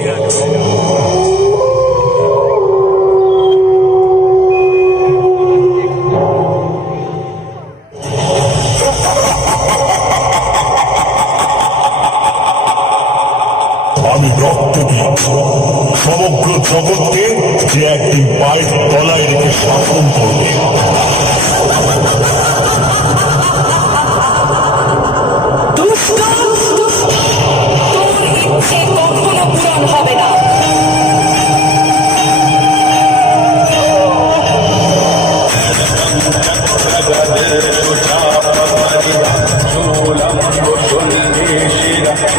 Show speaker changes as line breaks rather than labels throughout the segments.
আমি রক্তবীজ। সমগ্র জগৎকে যে একদিন পায়ের তলায় রেখে শাসন করবে।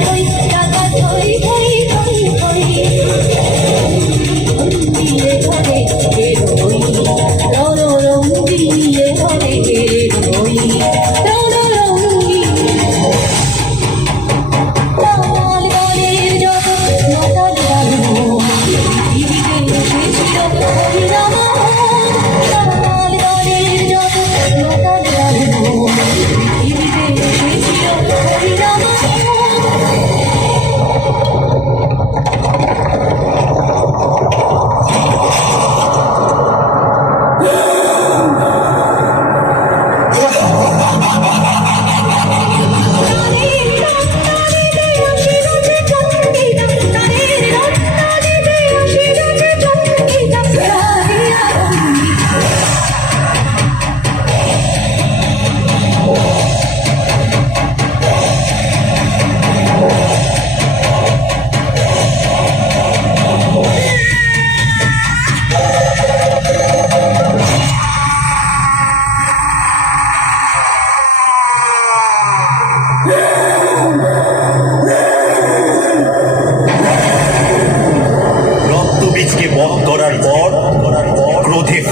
রক্তবীজকে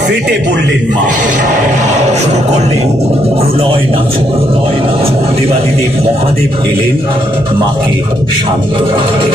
ফেটে পড়লেন মা। শুরু করলেন। প্রলয় নাচ প্রলয় নাচ। দেবাদিদেব মহাদেব এলেন মাকে শান্ত রাখতে